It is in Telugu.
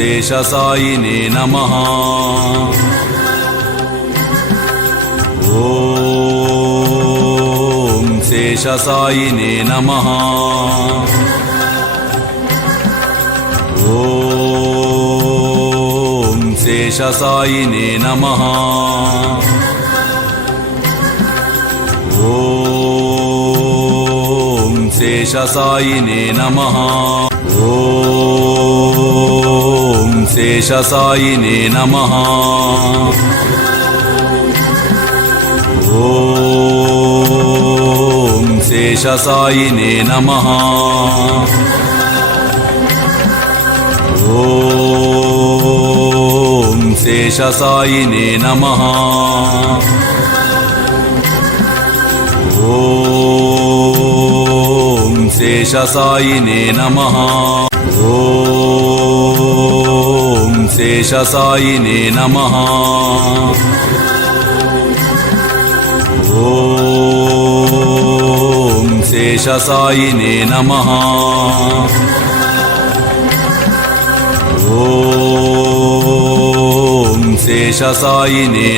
శేషసాయినే నమః ఓం శేషసాయినే నమః ఓం శేషసాయినే నమః ఓం శేషసాయినే నమః ఓం శేషసాయినే నమః ఓం శేషసాయినే నమః ఓం శేషసాయినే నమః ఓం శేషసాయినే నమః ఓం శేషసాయినే నమః ఓం శేషసాయినే నమః ఓం శేషసాయినే